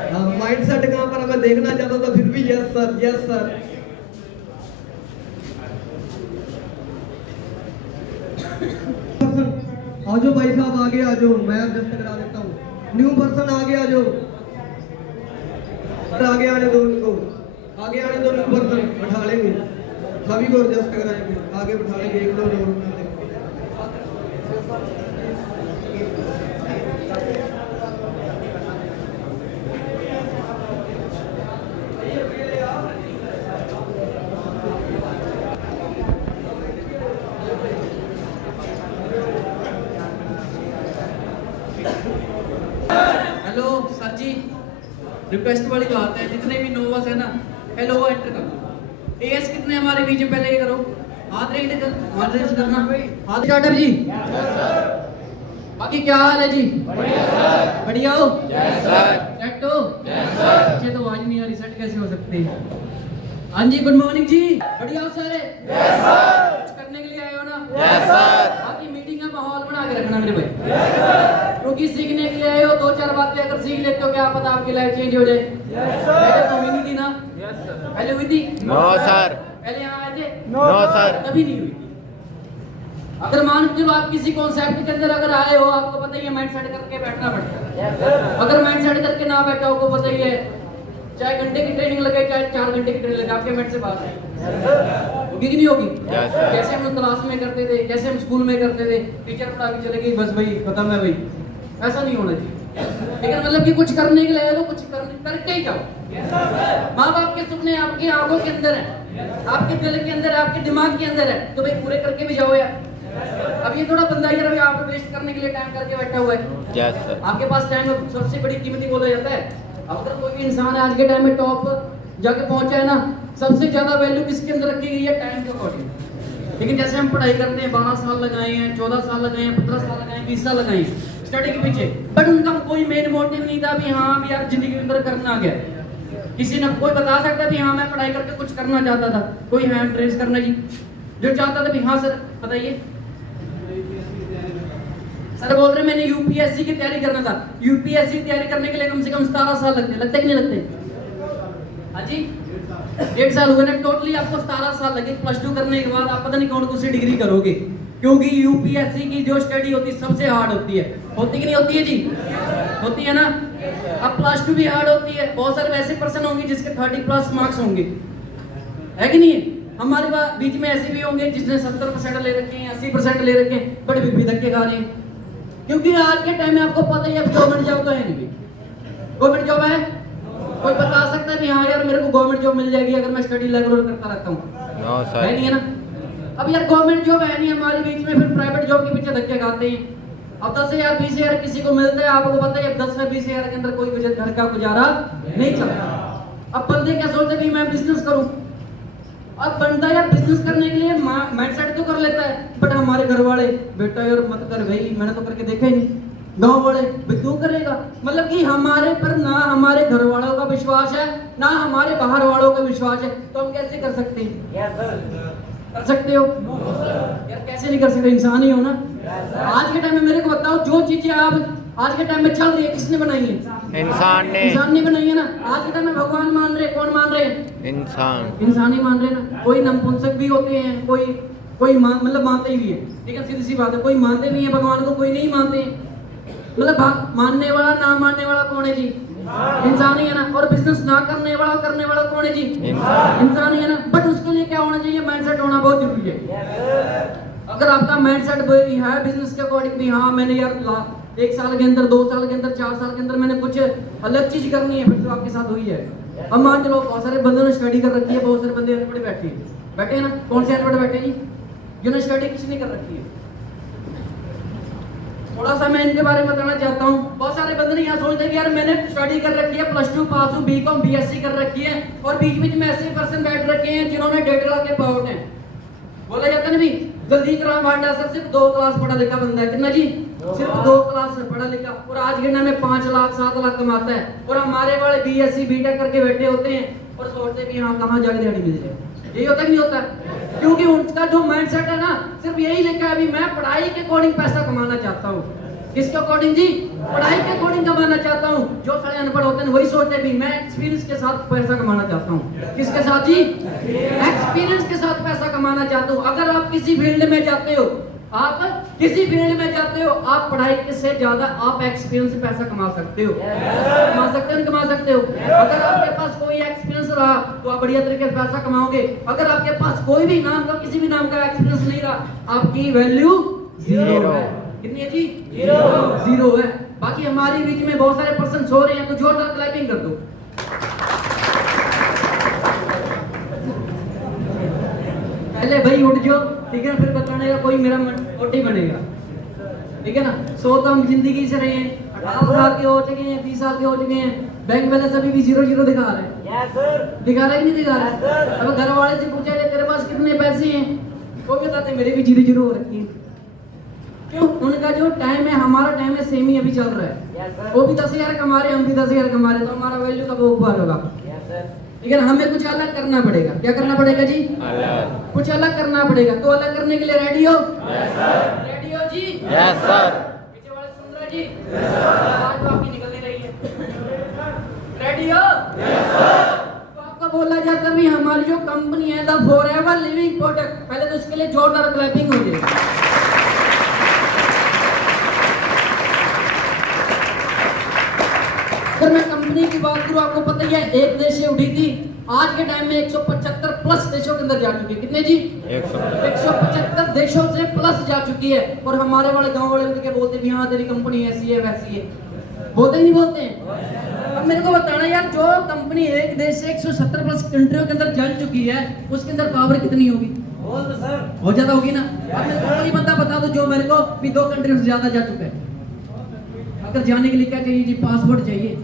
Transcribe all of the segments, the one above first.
Mind set कहाँ पर मैं देखना चाहता था, फिर भी यस सर, यस सर। आ जाओ भाई साहब, आगे आ जाओ, मैं एडजस्ट करा देता हूँ। न्यू पर्सन आगे आ जाओ सर, आगे आने दो उनको, आगे आने दो। न्यू पर्सन बैठा लेंगे, सभी को एडजस्ट कराएंगे, आगे बैठा लेंगे। एक दो लोग हेलो सर जी, रिक्वेस्ट वाली बात है, जितने भी नोवास है ना, हेलो एंटर कर दो। एएस कितने हमारे बीच में, पहले ये करो, हाथ रेज करना, हाथ स्टार्टर जी। बाकी क्या हाल है जी? बढ़िया हो? सेट हो? अच्छे तो आवाज नहीं आ रही, सेट कैसे हो सकते हैं? हाँ जी, गुड मॉर्निंग जी। बढ़िया हो सारे? कुछ करने के लिए आए हो ना? बाकी मीटिंग का माहौल बना के रखना मेरे भाई, क्योंकि सीखने के लिए आए हो। दो चार बातें अगर सीख लेते हो, क्या पता आपकी लाइफ चेंज हो जाए। पहले तो हुई नहीं थी ना? पहले हुई थी? No sir. पहले यहाँ आए थे? No sir. कभी नहीं हुई थी। अगर मान के चलो आप किसी कॉन्सेप्ट के अंदर अगर आए हो, आपको पता ही है माइंड सेट करके बैठना पड़ता है। अगर माइंड सेट करके ना बैठा हो, आपको पता ही है, चाहे घंटे की ट्रेनिंग लगे, चाहे 4 घंटे की ट्रेनिंग लगे, आपके माइंड से बात है, होगी कि नहीं होगी? जैसे हम क्लास में करते थे, जैसे हम स्कूल में करते थे, टीचर पढ़ा के चले गई, बस भाई खत्म है भाई, ऐसा नहीं होना चाहिए। लेकिन मतलब कि कुछ करने के लिए तो कुछ करके ही जाओ। माँ बाप के सपने आपकी आंखों के अंदर है, आपके दिल के अंदर है, आपके दिमाग के अंदर है, तो भाई पूरे करके भी जाओ यार। अब ये थोड़ा बंदा यार आपको वेस्ट करने के लिए टाइम करके बैठा हुआ है। आपके पास टाइम सबसे बड़ी कीमती बोला जाता है। अगर कोई भी इंसान है आज के टाइम में टॉप जाके पहुंचा है ना, सबसे ज्यादा वैल्यू किसके अंदर रखी गई है? टाइम के अकॉर्डिंग। लेकिन जैसे हम पढ़ाई करते हैं, 12 साल लगाए हैं, 14 साल लगाए हैं, 15 साल लगाए हैं, 20 साल लगाए हैं स्टडी के पीछे, बट उनका कोई मेन मोटिव नहीं था भी हाँ भी यार जिंदगी के अंदर करना क्या। किसी ने कोई बता सकता भी हाँ मैं पढ़ाई करके कुछ करना चाहता था? कोई हैंड रेज करना जी जो चाहता था भी हाँ सर बताइए। सर बोल रहे मैंने यूपीएससी की तैयारी करना था। यूपीएससी की तैयारी करने के लिए कम से कम 17 साल लगते कि नहीं लगते? हाँ जी, 1.5 साल हुए ना, टोटली आपको 17 साल लगे। प्लस 2 करने के बाद आप पता नहीं कौन सी डिग्री करोगे, क्योंकि यूपीएससी की जो स्टडी होती है सबसे हार्ड होती है। होती कि नहीं होती है जी? होती है ना। अब प्लस 2 भी हार्ड होती है। बहुत सारे वैसे पर्सन होंगे जिसके 30+ मार्क्स होंगे, है कि नहीं? हमारे बीच में ऐसे भी होंगे जिसने 70% ले रखे हैं, 80% ले रखे हैं, बट भी धक्के खा रहे हैं। क्योंकि आज के टाइम में आपको पता ही है गवर्नमेंट जॉब तो है नहीं। गवर्नमेंट जॉब है? कोई बता सकता है कि हाँ यार मेरे को गवर्नमेंट जॉब मिल जाएगी अगर मैं स्टडी रेगुलर करता रहता हूँ? No sir. है नहीं है ना। अब यार गवर्नमेंट जॉब है नहीं हमारे बीच में, फिर प्राइवेट जॉब के पीछे धक्के खाते हैं। अब 10,000 20,000 किसी को मिलता है, आपको पता है 10 से 20,000 के अंदर कोई घर का गुजारा नहीं चलता। अब बंदे क्या सोचते हैं कि मैं बिजनेस करूं। अब बंदा यार बिजनेस करने के लिए माइंड सेट तो कर लेता है, बट हमारे घर वाले बेटा यार मत कर भाई, मैंने तो करके देखा ही नहीं। गांव वाले भाई क्यों करेगा, मतलब कि हमारे पर ना हमारे घर वालों का विश्वास है ना हमारे बाहर वालों का विश्वास है, तो हम कैसे कर सकते हैं? कर सकते हो यार? कैसे नहीं कर सकते, इंसान ही हो ना। आज के टाइम में मेरे को बताओ, जो चीजें आप आज के टाइम में चल रही है किसने बनाई है? इंसान ने बनाई है ना। आज के टाइम में भगवान मान रहे, कौन मान रहे हैं? इंसान ही मान रहे ना। कोई नपुंसक भी होते हैं, कोई मतलब मानते भी है, ठीक है, सीधी सी बात है। कोई मानते भी है भगवान को, कोई नहीं मानते। मतलब मानने वाला ना मानने वाला कौन है जी? इंसान ही है ना। और बिजनेस ना करने वाला कौन है जी? इंसान ही है ना। बट उसके लिए क्या होना चाहिए? माइंडसेट होना बहुत जरूरी है। अगर आपका माइंडसेट है बिजनेस के अकॉर्डिंग भी हाँ मैंने यार 1 साल के अंदर, 2 साल के अंदर, 4 साल के अंदर मैंने कुछ अलग चीज करनी है, फिर तो आपके साथ हुई है। अब मान चलो बहुत सारे बंदों ने स्टडी कर रखी है, बहुत सारे बंदे अनपढ़ बैठे हैं ना। कौन से अनपढ़ बैठे जी? जिन्होंने स्टडी किसने कर रखी है। थोड़ा सा मैं इनके बारे में बताना चाहता हूँ। बहुत सारे बंदे यहाँ सोचते हैं कि यार मैंने स्टडी कर रखी है, प्लस 2 पास हूँ, बीकॉम बीएससी कर रखी है, और बीच में ऐसे पर्सन बैठ रखे हैं जिन्होंने 1.5 लाख के पाउट हैं। बोला जाता है ना भी दलजीत राम भांडा सर सिर्फ 2 क्लास पढ़ा लिखा बंदा है। कितना जी? सिर्फ 2 क्लास पढ़ा लिखा, और आज के टाइम में 5 लाख 7 लाख कमाता है। और हमारे वाले बीएससी बीटेक करके बैठे होते हैं और सोचते भी हाँ कहाँ जाके दिहाड़ी मिल जाए। यही होता कि नहीं होता? क्योंकि उनका जो माइंडसेट है ना, सिर्फ यही लिखा है अभी मैं पढ़ाई के अकॉर्डिंग पैसा कमाना चाहता हूँ। किसके अकॉर्डिंग जी? पढ़ाई के अकॉर्डिंग कमाना चाहता हूँ। जो सारे अनपढ़ होते हैं वही सोचते भी मैं एक्सपीरियंस के साथ पैसा कमाना चाहता हूँ। किसके साथ जी? एक्सपीरियंस के साथ पैसा कमाना चाहता हूँ। अगर आप किसी फील्ड में जाते हो, आप किसी फील्ड में जाते हो, आप पढ़ाई के से ज्यादा आप एक्सपीरियंस से पैसा कमा सकते हो। कमा सकते हो नहीं कमा सकते हो? अगर आपके पास कोई एक्सपीरियंस रहा तो आप बढ़िया तरीके से पैसा कमाओगे। अगर आपके पास कोई भी नाम का किसी भी नाम का एक्सपीरियंस नहीं रहा, आपकी वैल्यू जीरो है। कितनी है जी? जीरो है। बाकी हमारे बीच में बहुत सारे पर्सन सो रहे हैं, तो जोरदार क्लैपिंग कर दो। पहले भाई उठ जाओ, ठीक है, फिर बताने का कोई मेरा मोटिव बनेगा, ठीक है ना। सो तो हम जिंदगी से रहे हैं, 18 साल के हो चुके हैं, 30 साल के हो चुके हैं, बैंक बैलेंस अभी भी 0 दिखा रहे हैं। दिखा रहा है कि नहीं दिखा रहा है? अब घर वाले से पूछा जाए तेरे पास कितने पैसे हैं, वो बताते मेरे भी 0 हो रखी है। क्यों? उनका जो टाइम है हमारा टाइम है सेम ही अभी चल रहा है। वो भी 10,000 कमा रहे, हम भी 10,000 कमा रहे, तो हमारा वैल्यू कब ऊपर होगा? ठीक है ना। हमें कुछ अलग करना पड़ेगा। क्या करना पड़ेगा जी? कुछ अलग करना पड़ेगा। तो अलग करने के लिए रेडी हो? रेडी हो जी? Yes sir. पीछे वाले सुन रहे जी? आवाज तो आपकी निकल नहीं रही है। रेडी हो? तो आपका बोला जाता भी हमारी जो कंपनी है द फॉरएवर लिविंग प्रोडक्ट, पहले तो इसके लिए जोरदार क्लैपिंग हो जाए। अगर मैं कंपनी की बात करूं, आपको पता ही है एक देश से उठी थी, आज के टाइम में 175 प्लस देशों के अंदर जा चुकी है। कितने जी? 175 देशों से प्लस जा चुकी है। और हमारे वाले गांव वाले उनके बोलते भी हाँ तेरी कंपनी ऐसी है वैसी है, बोलते ही नहीं बोलते हैं। अब मेरे को बताना यार, जो कंपनी एक देश से 170 प्लस कंट्रियों के अंदर जा चुकी है, उसके अंदर पावर कितनी होगी? बहुत ज्यादा होगी ना। अब मेरे को कोई बंदा बता दो जो मेरे को भी 2 कंट्री से ज्यादा जा चुका है। अगर जाने के लिए क्या चाहिए जी? पासपोर्ट चाहिए,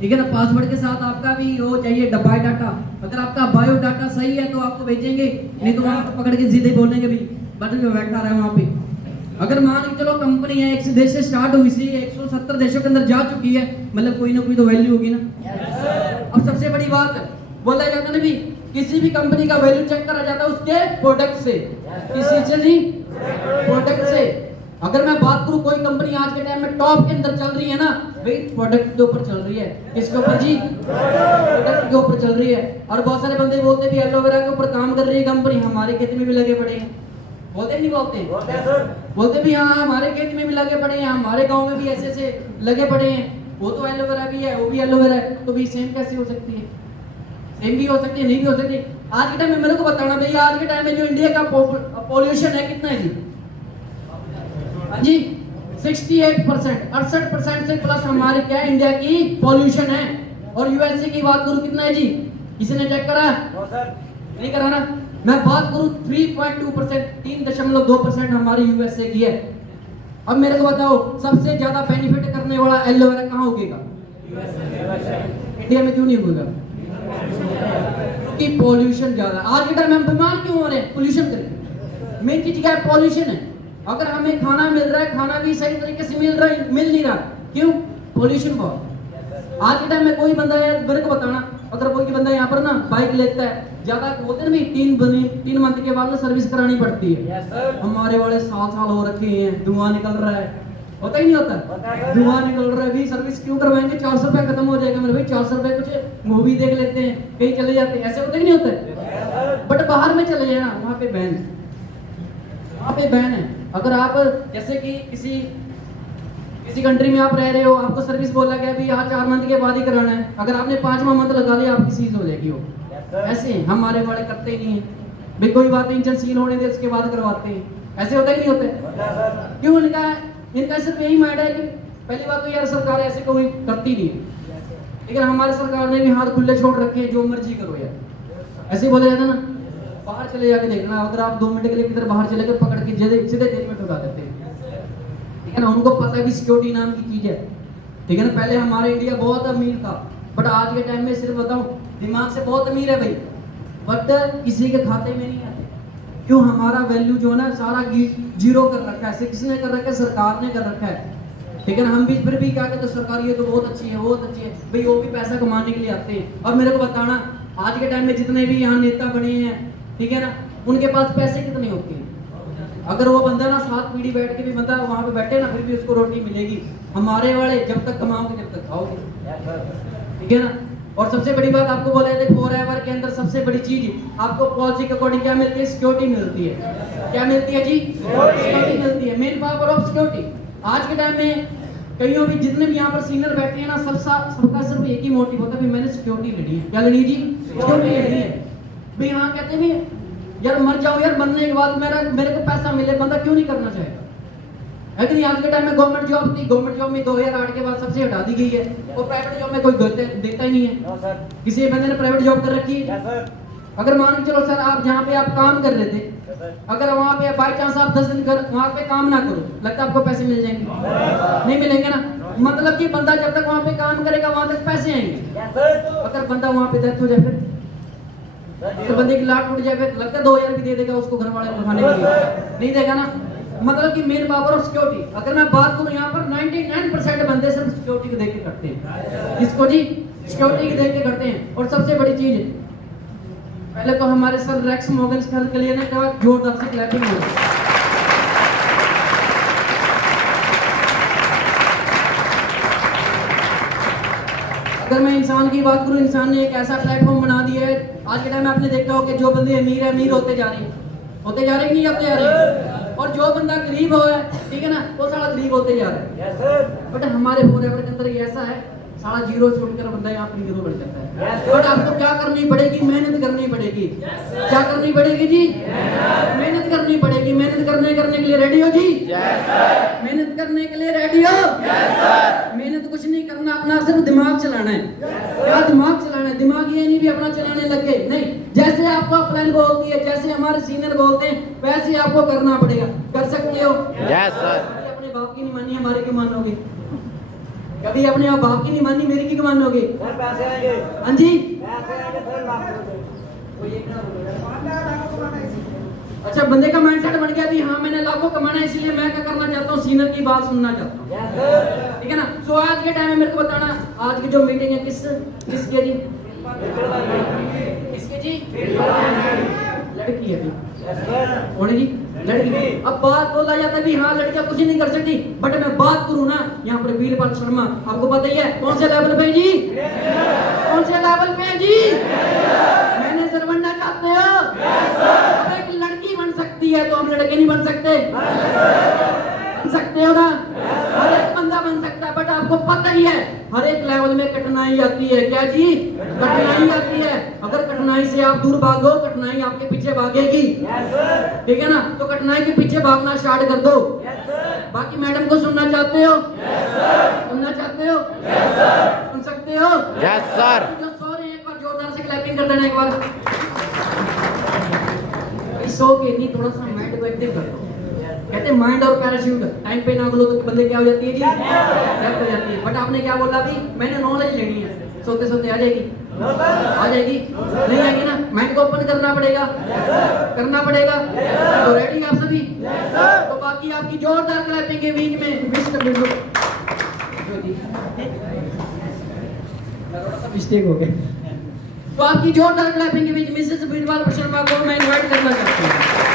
ठीक है ना। पासवर्ड के साथ आपका भी वो चाहिए बायो डाटा। अगर आपका बायो डाटा सही है तो आपको भेजेंगे, नहीं तो वहां पकड़ के सीधे बोलेंगे भी बटन पे बैठा रहा है वहां पे। अगर मान के चलो कंपनी है एक देश से स्टार्ट हुई सी 170 देशों के अंदर जा चुकी है, मतलब कोई ना कोई तो वैल्यू होगी ना। अब सबसे बड़ी बात है, बोला जाता है ना भी किसी भी कंपनी का वैल्यू चेक करा जाता है उसके प्रोडक्ट से। किसी से नहीं, प्रोडक्ट से। अगर मैं बात करूं कोई कंपनी आज के टाइम में टॉप के अंदर चल रही है ना भाई, प्रोडक्ट के ऊपर चल रही है। किसके ऊपर जी? प्रोडक्ट के ऊपर चल रही है। और बहुत सारे बंदे बोलते भी एलोवेरा के ऊपर काम कर रही है कंपनी, हमारे खेत में भी लगे पड़े हैं। बोलते नहीं बोलते? बोलते भी हाँ हमारे खेत में भी लगे पड़े हैं, हमारे गांव में भी ऐसे ऐसे लगे पड़े हैं। वो तो एलोवेरा भी है, वो भी एलोवेरा है, तो भी सेम कैसे हो सकती है? सेम भी हो सकती है, नहीं भी हो सकती। आज के टाइम में मेरे को बताना भैया, आज के टाइम में जो इंडिया का पॉल्यूशन है कितना है जी? जी 68%, 68% से प्लस हमारे क्या इंडिया की पॉल्यूशन है। और यूएसए की बात करूं कितना है जी? किसी ने चेक करा? नहीं करा ना। मैं बात करूं 3.2%, 3.2% हमारी यूएसए की है। अब मेरे को बताओ सबसे ज्यादा बेनिफिट करने वाला एलोवेरा कहाँ उगेगा? इंडिया में क्यों नहीं उगेगा? क्योंकि पॉल्यूशन ज्यादा। आज के टाइम में हम बीमार क्यों हो रहे हैं? पॉल्यूशन करके। मेन चीज क्या है? पॉल्यूशन है। अगर हमें खाना मिल रहा है, खाना भी सही तरीके से मिल नहीं रहा, क्यों? पॉल्यूशन बहुत। आज के टाइम में कोई बंदा यार मेरे को बताना, अगर कोई बंदा यहाँ पर ना बाइक लेता है, ज्यादा बोलते हैं ना 3 मंथ के बाद में सर्विस करानी पड़ती है। हमारे वाले साल हो रखे हैं, धुआं निकल रहा है, होता ही नहीं होता? धुआं निकल रहा है भी, सर्विस क्यों करवाएंगे? 400 रुपया खत्म हो जाएगा मेरे भाई, 400 रुपये कुछ मूवी देख लेते हैं, कहीं चले जाते हैं, ऐसे होता ही नहीं होता? बट बाहर में चले जाना, वहाँ पे बैन, वहाँ पे बैन है। अगर आप जैसे कि किसी कंट्री में आप रह रहे हो, आपको सर्विस बोला गया भी यहाँ 4 मंथ के बाद ही कराना है, अगर आपने 5वां मंथ लगा दिया आपकी सीज हो जाएगी। वो ऐसे हमारे वाले करते ही नहीं है भाई, कोई बात नहीं, इंजन सील होने दे उसके बाद करवाते हैं। ऐसे होता ही नहीं होता? क्यों? इनका सिर्फ यही माइंड है कि पहली बात तो यार सरकार ऐसे कोई करती नहीं है, लेकिन हमारी सरकार ने भी हाथ खुले छोड़ रखे हैं, जो मर्जी करो यार, ऐसे बोला जाता ना। बाहर चले जाके देखना, अगर आप 2 मिनट के लिए किधर बाहर चले गए, पकड़ के सीधे जेल में ठुका देते हैं, ठीक है ना। उनको पता है कि सिक्योरिटी नाम की चीज है, ठीक है ना। पहले हमारा इंडिया बहुत अमीर था, बट आज के टाइम में सिर्फ बताऊं दिमाग से बहुत अमीर है भाई, बट किसी के खाते में नहीं आते। क्यों? हमारा वैल्यू जो है ना सारा जीरो कर रखा है। किसने कर रखा है? सरकार ने कर रखा है, ठीक है ना। हम भी फिर भी क्या कहते हैं, सरकार ये तो बहुत अच्छी है, बहुत अच्छी है भाई, वो भी पैसा कमाने के लिए आते हैं। और मेरे को बताना आज के टाइम में जितने भी यहाँ नेता बने हैं, ठीक है ना, उनके पास पैसे कितने होते हैं? अगर वो बंदा ना 7 पीढ़ी बैठ के भी बंदा वहां पे बैठे ना, फिर भी उसको रोटी मिलेगी। हमारे वाले जब तक कमाओगे जब तक खाओगे, ठीक है ना। और सबसे बड़ी बात आपको बोला है, फॉरएवर के अंदर सबसे बड़ी चीज आपको पॉलिसी के अकॉर्डिंग क्या मिलती है? सिक्योरिटी मिलती है। क्या मिलती है जी? सिक्योरिटी मिलती है, मेन पावर ऑफ सिक्योरिटी। आज के टाइम में कईयों भी जितने भी यहाँ पर सीनियर बैठे हैं ना, सबका सिर्फ एक ही मोटिव होता है कि मैंने सिक्योरिटी लेनी है। क्या लेनी है जी? सिक्योरिटी लेनी है भाई। हाँ कहते हैं यार मर जाओ यार, मरने के बाद मेरे को पैसा मिले, बंदा क्यों नहीं करना चाहेगा? है कि नहीं? आज के टाइम में गवर्नमेंट जॉब थी, गवर्नमेंट जॉब में 2008 के बाद सबसे हटा दी गई है, और प्राइवेट जॉब में कोई देता ही नहीं है। किसी बंदे ने प्राइवेट जॉब कर रखी है, अगर मान के चलो सर आप जहाँ पे आप काम कर रहे थे, अगर वहाँ पे बाई चांस आप 10 दिन वहाँ पे काम ना करो, लगता है आपको पैसे मिल जाएंगे? नहीं मिलेंगे ना। मतलब कि बंदा जब तक वहाँ पे काम करेगा वहाँ तक पैसे आएंगे। अगर बंदा वहाँ पे डेथ हो जाए फिर, तो बंदे की लाट टूट जाए फिर, लगता है 2000 भी दे देगा उसको घर वाले को खाने के लिए? नहीं देगा ना। मतलब कि मेन पावर ऑफ सिक्योरिटी। अगर मैं बात करूं यहाँ पर 99% बंदे सिर्फ सिक्योरिटी को देख के करते हैं। किसको जी? सिक्योरिटी को देख के करते हैं। और सबसे बड़ी चीज, पहले तो हमारे सर रेक्स मॉर्गन के लिए ना जोरदार से क्लैपिंग हो। अगर मैं इंसान की बात करूं, इंसान ने एक ऐसा प्लेटफॉर्म बना दिया है। आज के टाइम में आपने देखा हो कि जो बंदे अमीर है, अमीर होते जा रहे हैं, नहीं होते जा रहे, और जो बंदा गरीब हो है, ठीक है ना, वो सारा गरीब होते जा रहा है। बट हमारे फॉरएवर के अंदर ये ऐसा है, सारा जीरो छोड़कर बंदा यहाँ पर हीरो बन जाता है। बट आपको क्या करनी पड़ेगी? मेहनत करनी पड़ेगी। क्या करनी पड़ेगी जी? मेहनत करनी पड़ेगी। मेहनत करने के लिए रेडी हो जी? मेहनत करने के लिए रेडी हो? मेहनत कुछ नहीं करना, अपना सिर्फ दिमाग चलाना है। क्या दिमाग चलाना है? दिमाग ये नहीं भी अपना चलाने लग गए, नहीं। जैसे आपको प्लान बोलती है, जैसे हमारे सीनियर बोलते हैं, वैसे आपको करना पड़ेगा। कर सकते हो? अपने बाप की नहीं मानी, हमारे क्यों मानोगे? कभी अपने आप बाप की नहीं मानी, मेरी की क्यों मानोगे? हाँ जी। अच्छा, बंदे का माइंडसेट बन गया भी हाँ मैंने लाखों कमाना है, इसलिए मैं क्या करना चाहता हूँ? सीनियर की बात सुनना चाहता हूँ, ठीक है ना। सो आज के टाइम में मेरे को बताना, आज की जो मीटिंग है किसके जी? किसके जी? लड़की है कौन है जी? लड़की। अब बात बोला जाता है भी हाँ लड़कियां कुछ नहीं कर सकती, बट मैं बात करूँ ना, यहाँ पर वीरपाल शर्मा आपको पता ही है कौन से लेवल पे जी? कौन से लेवल पे जी? मैनेजर बनना चाहते हो? अब एक लड़की बन सकती है तो हम लड़के नहीं बन सकते? बन सकते हो ना? हर एक बंदा बन सकता है, बट आपको पता ही है हर एक लेवल में कठिनाई आती है। क्या जी? कठिनाई आती है। अगर कठिनाई से आप दूर भागो, कठिनाई आपके पीछे भागेगी, ठीक है ना। तो कठिनाई के पीछे भागना स्टार्ट कर दो। बाकी मैडम को सुनना चाहते हो? सुनना चाहते हो? सुन सकते हो? Yes sir. जो सो रहे हैं एक बार जोरदार से क्लैपिंग कर देना एक बार। सो के नहीं, थोड़ा सा माइंड को एक्टिव कर दो। कहते हैं माइंड और पैराशूट टाइम पे ना खोलो तो बंदे क्या हो जाती है जी? डेथ हो जाती है। बट आपने क्या बोला अभी? मैंने नॉलेज लेनी है। सोते सोते आ जाएगी? आ जाएगी? नहीं आएगी ना। माइंड को ओपन करना पड़ेगा, करना पड़ेगा। तो रेडी आप सभी? तो बाकी आपकी जोरदार क्लैपिंग के बीच में मिस्टेक हो गया। तो आपकी जोरदार क्लैपिंग के बीच मिसेस वीरपाल शर्मा को मैं इनवाइट करना चाहता हूँ।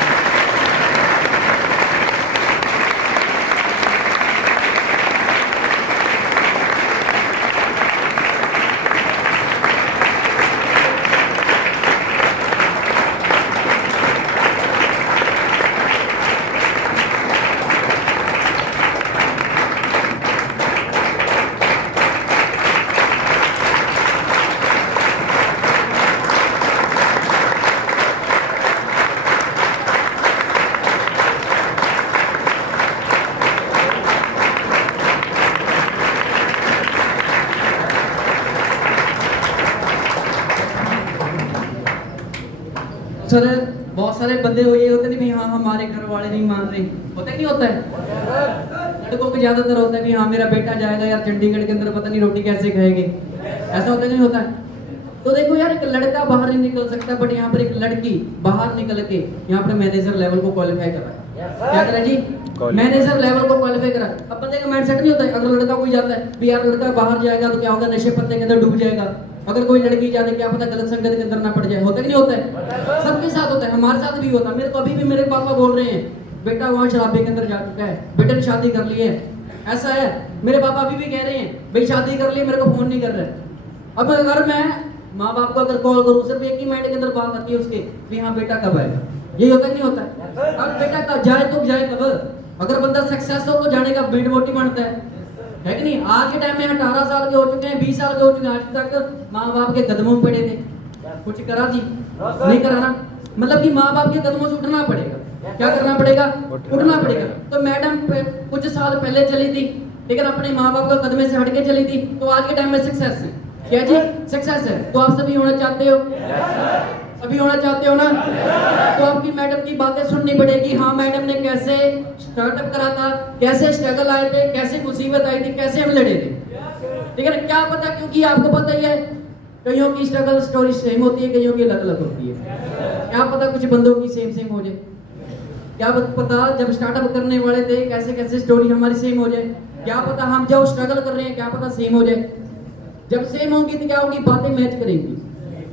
सर बहुत सारे बंदे ये होते नहीं भी हाँ हमारे घर वाले नहीं मान रहे, होता नहीं होता है। लड़कों को ज्यादातर होता है भी हाँ मेरा बेटा जाएगा यार चंडीगढ़ के अंदर, पता नहीं रोटी कैसे खाएंगे, ऐसा होता नहीं होता है। तो देखो यार एक लड़का बाहर नहीं निकल सकता, बट यहाँ पर एक लड़की बाहर निकल के यहाँ पर मैनेजर लेवल को क्वालिफाई करा। क्या करा जी? मैनेजर लेवल को क्वालिफाई करा। अब बंदे का माइंडसेट नहीं होता है, अगर लड़का कोई जाता है भी यार लड़का बाहर जाएगा तो क्या होगा? नशे पत्ते के अंदर डूब जाएगा। अगर कोई लड़की जाते क्या पता गलत संगत के अंदर ना पड़ जाए। होता कि नहीं होता है? सबके साथ होता है, हमारे साथ भी होता है। मेरे को अभी भी मेरे पापा बोल रहे हैं बेटा वहाँ शराबे के अंदर जा चुका है, बेटे ने शादी कर ली है, ऐसा है। मेरे पापा अभी भी कह रहे हैं भाई शादी कर ली, मेरे को फोन नहीं कर रहे। अब अगर मैं माँ बाप को अगर कॉल करूँ, सिर्फ एक ही मिनट के अंदर बात आती है उसके भी हाँ बेटा कब आएगा, यही होता नहीं होता है। अब बेटा कब जाए तो जाए कब, अगर बंदा सक्सेस हो तो जाने का बेट मोटी बनता है कि नहीं। आज के टाइम में 18 साल के हो चुके हैं, 20 साल के हो चुके हैं, आज तक माँ बाप के कदमों में पड़े थे, कुछ करा जी नहीं कराना, मतलब कि माँ बाप के कदमों से उठना पड़ेगा। क्या करना पड़ेगा? उठना पड़ेगा। तो मैडम कुछ साल पहले चली थी, लेकिन अपने माँ बाप का कदमे से हटके चली थी, तो आज के टाइम में सक्सेस है। क्या जी? सक्सेस है। तो आप सभी होना चाहते हो? सभी होना चाहते हो ना? तो आपकी मैडम की बातें सुननी पड़ेगी। हाँ मैडम ने कैसे स्टार्टअप करा था, कैसे स्ट्रगल आए थे, कैसे मुसीबत आई थी, कैसे हम लड़े थे। लेकिन क्या पता, क्योंकि आपको पता ही है कईयों की स्ट्रगल स्टोरी सेम होती है, कईयों की अलग अलग होती है। क्या पता कुछ बंदों की सेम सेम हो जाए, क्या पता जब स्टार्टअप करने वाले थे कैसे कैसे स्टोरी हमारी सेम हो जाए, क्या पता हम जब स्ट्रगल कर रहे हैं क्या पता सेम हो जाए। जब सेम होंगी तो क्या होगी, बातें मैच करेंगी,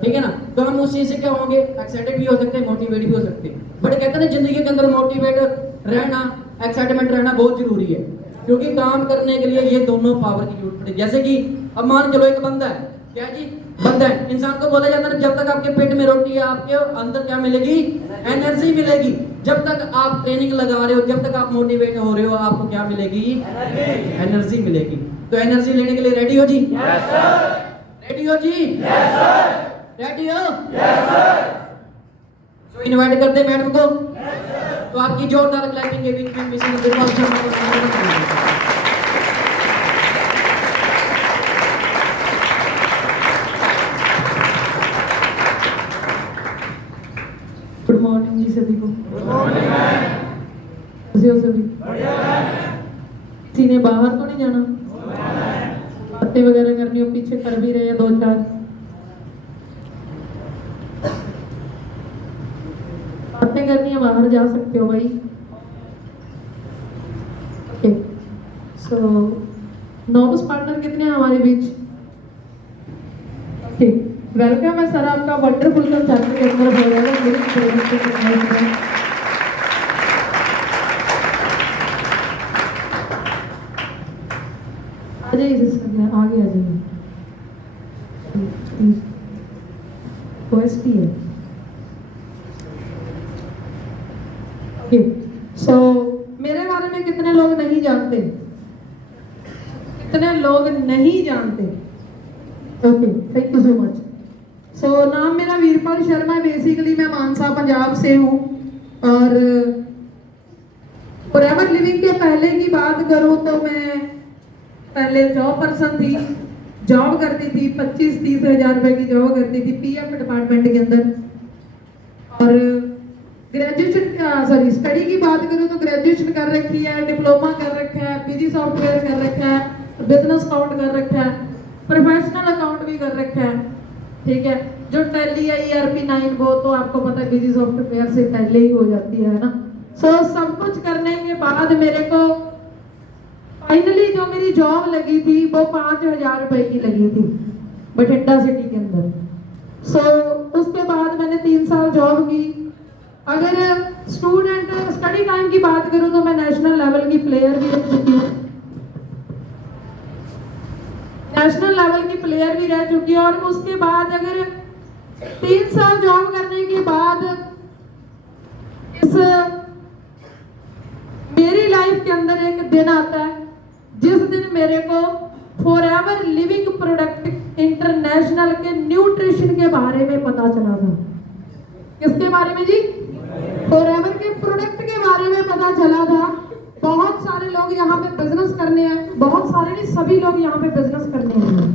ठीक है ना। तो हम उस चीज से क्या होंगे, एक्साइटेड भी हो सकते हैं, मोटिवेट भी हो सकते हैं। बट कहते हैं ना जिंदगी के अंदर मोटिवेट रहना, एक्साइटमेंट रहना बहुत जरूरी है, क्योंकि काम करने के लिए ये दोनों पावर की जरूरत पड़ेगी। जैसे कि अब मान चलो एक बंदा है, क्या जी? बंदा है। इंसान को बोला जाता है जब तक आपके पेट में रोटी है आपके अंदर क्या मिलेगी? एनर्जी मिलेगी। जब तक आप ट्रेनिंग लगा रहे हो, जब तक आप मोटिवेट हो रहे हो, आपको क्या मिलेगी? एनर्जी मिलेगी। तो एनर्जी लेने के लिए रेडी हो जी? Yes sir. रेडी हो जी? Yes sir. रेडी हो? Yes sir. सो इनवाइट कर दे मैडम को। Yes sir. तो आपकी जोरदार क्लैपिंग के बीच में मिशन बिरबल शर्मा को स्वागत करेंगे। गुड मॉर्निंग जी सभी को। Good morning ma'am. कैसे हो सभी? बढ़िया मैम। किसी ने बाहर तो नहीं जाना? बातें वगैरह करनी हो, पीछे कर भी रहे हैं दो चार, बातें करनी है बाहर जा सकते हो भाई। ओके, सो नॉविस पार्टनर कितने हैं हमारे बीच? ओके, वेलकम है सर आपका वंडरफुल कंसेप्ट के अंदर हो रहा है मेरे प्रोजेक्ट के अंदर। आ जाइए सिस्टर, आगे आ जाइए। OST है। ओके, सो मेरे बारे में कितने लोग नहीं जानते? कितने लोग नहीं जानते? Okay, thank you so much. So नाम मेरा वीरपाल शर्मा है। बेसिकली मैं मानसा पंजाब से हूँ, और फॉरएवर लिविंग के पहले की बात करूँ तो मैं पहले जॉब पर्सन थी, जॉब करती थी, 25-30 हज़ार रुपए की जॉब करती थी पीएफ डिपार्टमेंट के अंदर। और ग्रेजुएशन स्टडी की बात करूँ तो ग्रेजुएशन कर रखी है, डिप्लोमा कर रखा है, पीजी सॉफ्टवेयर कर रखा है, बिजनेस अकाउंट कर रखा है, प्रोफेशनल अकाउंट भी कर रखा है, ठीक है। जो टैली है ERP 9 वो तो आपको पता है पीजी सॉफ्टवेयर से पहले ही हो जाती है ना। सो सब कुछ करने के बाद मेरे को फाइनली जो मेरी जॉब लगी थी वो 5,000 रुपए की लगी थी बठिंडा सिटी के अंदर। सो उसके बाद मैंने 3 साल जॉब की। अगर स्टूडेंट स्टडी टाइम की बात करूं तो मैं नेशनल लेवल की प्लेयर भी रह चुकी हूँ, नेशनल लेवल की प्लेयर भी रह चुकी है। और उसके बाद अगर 3 साल जॉब करने के बाद इस मेरी लाइफ के अंदर एक दिन आता है जिस दिन मेरे को फॉरएवर लिविंग प्रोडक्ट इंटरनेशनल के न्यूट्रिशन के बारे में पता चला था। किसके बारे में जी? फॉरएवर के प्रोडक्ट के बारे में पता चला था। बहुत सारे लोग यहाँ पे बिजनेस करने हैं, बहुत सारे नहीं सभी लोग यहाँ पे बिजनेस करने हैं।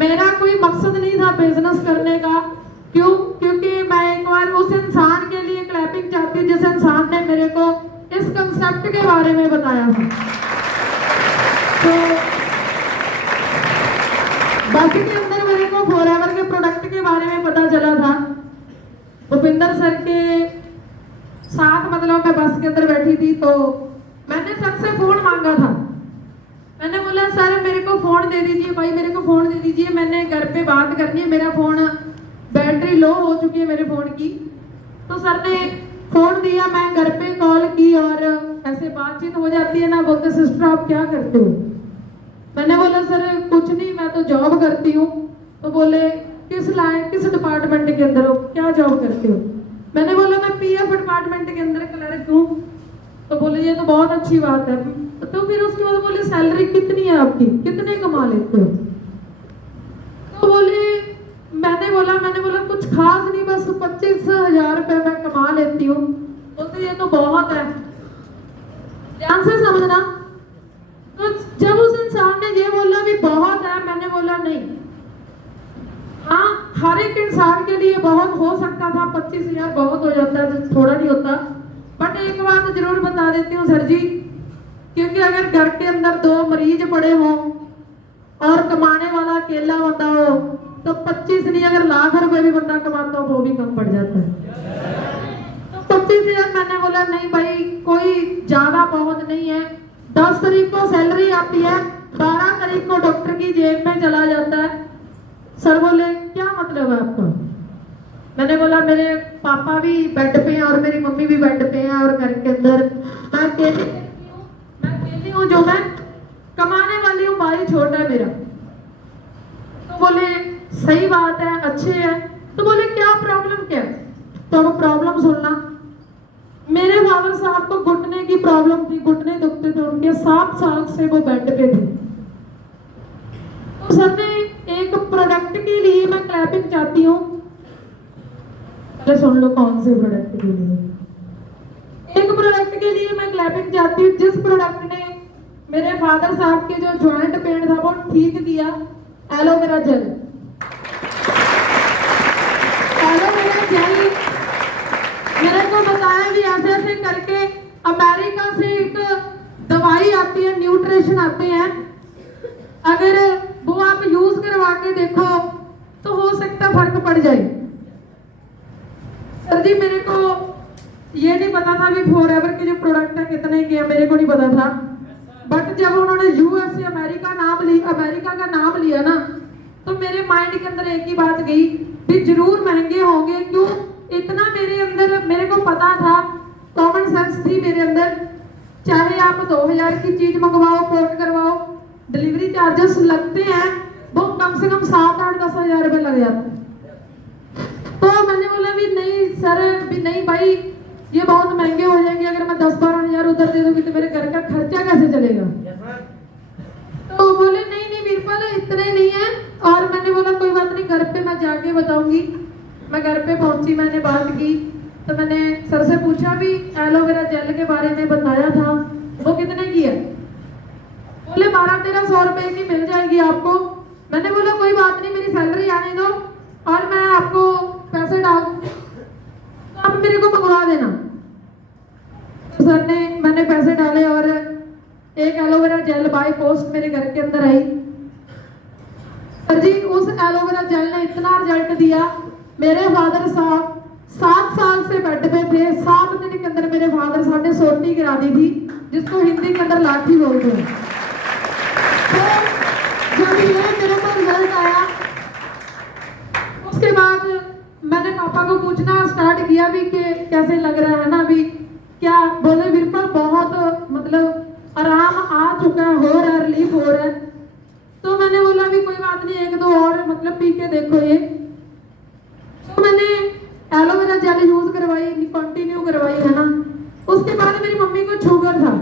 मेरा कोई मकसद नहीं था बिजनेस करने का, क्यों? क्योंकि मैं एक बार उस इंसान के लिए क्लैपिंग चाहती हूँ जिस इंसान ने मेरे को इस कंसेप्ट के बारे में बताया था। तो बाकी के अंदर मेरे को फॉरएवर के प्रोडक्ट के बारे में पता चला था भूपिंदर सर के साथ, मतलब मैं बस के अंदर बैठी थी तो मैंने सर से फोन मांगा था। मैंने बोला सर मेरे को फोन दे दीजिए, भाई मेरे को फोन दे दीजिए, मैंने घर पे बात करनी है, मेरा फोन बैटरी लो हो चुकी है मेरे फोन की। तो सर ने फोन दिया, मैं घर पे कॉल की और ऐसे बातचीत हो जाती है ना। बोलते सिस्टर आप क्या करते हो? मैंने बोला सर कुछ नहीं, मैं तो जॉब करती हूँ। तो बोले किस लाइन, किस डिपार्टमेंट के अंदर हो, क्या जॉब करते हो? मैंने बोला मैं पीएफ डिपार्टमेंट के अंदर क्लर्क हूँ। तो बोले ये तो बहुत अच्छी बात है। तो फिर उसके बाद बोले सैलरी कितनी है आपकी, कितने कमा लेते हो? तो बोले मैंने बोला कुछ खास नहीं, बस 25,000 रुपए मैं कमा लेती हूँ। बोलते ये तो बहुत है। ध्यान से समझना। तो जब उस इंसान ने ये बोला भी बहुत है, मैंने बोला नहीं, हाँ हर एक इंसान के लिए बहुत हो सकता था, 25,000 बहुत हो जाता है, थोड़ा नहीं होता। बट एक बात जरूर बता देती हूँ सर जी, क्योंकि अगर घर के अंदर 2 मरीज पड़े हों और कमाने वाला अकेला बंदा हो तो 25 नहीं, अगर लाख रुपए भी बंदा कमाता हो वो भी कम पड़ जाता है। तो 25,000 मैंने बोला नहीं भाई, कोई ज्यादा बहुत नहीं है। 10 तारीख को सैलरी आती है, 12 तारीख को डॉक्टर की जेब में चला जाता है। सर बोले क्या मतलब है आपका? मैंने बोला मेरे पापा भी बेड पे हैं और मेरी मम्मी भी बेड पे हैं और घर के अंदर मैं अकेली हूँ, जो मैं कमाने वाली हूँ, भाई छोटा है मेरा। तो बोले सही बात है, अच्छे है। तो बोले क्या प्रॉब्लम क्या है? तो अब प्रॉब्लम सुनना। मेरे फादर साहब को घुटने की प्रॉब्लम थी, घुटने दुखते थे उनके, 7 साल से वो बेड पे थे। तो सर ने एक प्रोडक्ट के लिए मैं क्लैपिंग चाहती हूँ, सुन लो कौन से प्रोडक्ट के लिए। एक प्रोडक्ट के लिए मैं क्लैपिंग चाहती हूँ, जिस प्रोडक्ट ने मेरे फादर साहब के जो जॉइंट पेन था वो ठीक किया। Aloe vera gel. एलोवेरा जेल मेरे को बताया भी ऐसे ऐसे करके अमेरिका से एक दवाई आती है, न्यूट्रिशन आते हैं, अगर वो आप यूज करवा के देखो तो हो सकता फर्क पड़ जाए। सर जी मेरे को ये नहीं पता था भी फॉरएवर के जो प्रोडक्ट है कितने के, मेरे को नहीं पता था। बट जब उन्होंने यूएसए अमेरिका का नाम लिया ना, तो मेरे माइंड के अंदर एक ही बात गई भी जरूर महंगे होंगे। क्यों? इतना मेरे अंदर, मेरे को पता था, कॉमन सेंस थी मेरे अंदर। चाहे आप 2,000 की चीज मंगवाओ, पोर्ट करवाओ, डिलीवरी चार्जेस लगते हैं, वो कम से कम 7, 8, 10,000 रुपए लग जाते हैं। तो मैंने बोला भी नहीं सर, भी नहीं भाई, ये बहुत महंगे हो जाएंगे, अगर मैं 10-12 हजार उधर दे दूंगी तो मेरे घर का खर्चा कैसे चलेगा? तो बोले नहीं नहीं वीरपाल इतने नहीं है। और मैंने बोला कोई बात नहीं, घर पे मैं जाके बताऊंगी। मैं घर पे पहुंची, मैंने बात की, तो मैंने सर से पूछा भी एलोवेरा जेल के बारे में बताया था, वो कितने की है? बोले 1200-1300 रुपए की मिल जाएगी आपको। मैंने बोला कोई बात नहीं, मेरी सैलरी आने दो और मैं आपको पैसे डाल दूंगी, तो आप मेरे को मंगवा देना। तो सर ने, मैंने पैसे डाले और एक एलोवेरा जेल बाय पोस्ट मेरे घर के अंदर आई। सर जी उस एलोवेरा जेल ने इतना रिजल्ट दिया, मेरे फादर साहब 7 साल से बेड पे थे, 7 दिन के अंदर मेरे फादर साहब ने सोटी गिरा दी थी, जिसको हिंदी के अंदर लाठी बोलते हैं। तो जब ये मेरे को रिजल्ट आया, उसके बाद मैंने पापा को पूछना स्टार्ट किया भी कि कैसे लग रहा है ना अभी क्या? बोले वीरपाल बहुत मतलब आराम आ चुका है, हो रहा है, रिलीफ हो रहा है। तो मैंने बोला भी कोई बात नहीं, 1-2 और मतलब पी के देखो ये। तो मैंने एलोवेरा जेल यूज करवाई, कंटिन्यू करवाई है ना। उसके बाद मेरी मम्मी को शुगर था,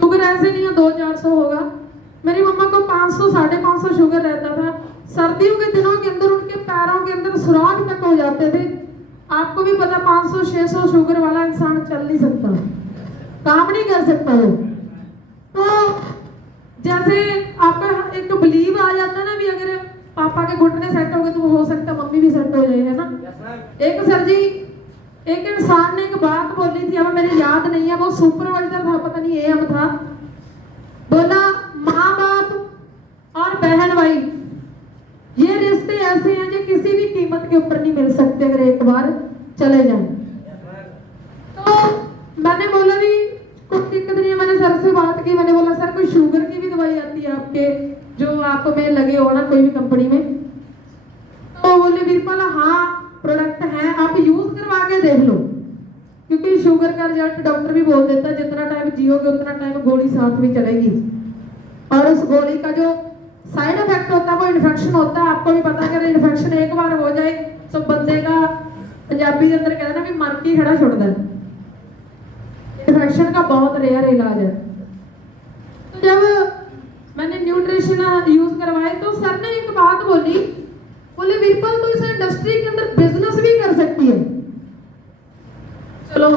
शुगर ऐसे नहीं है 200-400 होगा, मेरी मम्मा को 500-550 शुगर रहता था। सर्दियों के दिनों के अंदर उनके पैरों के अंदर सुराख तक हो जाते थे। आपको भी पता 500-600 शुगर वाला इंसान चल नहीं सकता, काम नहीं कर सकता वो। तो जैसे आपका एक बिलीव आ जाता है ना भी अगर पापा के घुटने सेट हो गए तो हो सकता मम्मी भी सेट हो जाए, है ना। एक सर जी, एक इंसान ने एक बात बोली थी, अब मेरे याद नहीं है, वो सुपरवाइजर था, पता नहीं एएम था। बोला माँ बाप और बहन भाई ये रिश्ते ऐसे हैं जो किसी भी कीमत के ऊपर नहीं मिल सकते अगर एक बार चले जाएं। तो मैंने बोला भी कुछ दिक्कत नहीं है, मैंने सर से बात की, मैंने बोला सर कोई शुगर की भी दवाई आती है आपके जो आप में लगे हो ना कोई भी कंपनी में? तो बोले वीरपाल हाँ प्रोडक्ट है, आप यूज करवा के देख लो, क्योंकि शुगर का रिजल्ट डॉक्टर भी बोल देता है जितना टाइम जियोगे उतना टाइम गोली साथ में चलेगी, और उस गोली का जो साइड इफेक्ट होता है वो इन्फेक्शन होता है। आपको भी पता है, अगर इन्फेक्शन एक बार हो जाए तो बंदे का पंजाबी के अंदर कहते हैं ना भी मर के खड़ा छोड़ दे। इन्फेक्शन का बहुत रेयर इलाज है। तो जब मैंने न्यूट्रिशन यूज करवाए तो सर ने एक बात बोली, बोले वीरपल तो इस इंडस्ट्री के अंदर बिजनेस भी कर सकती है। चलो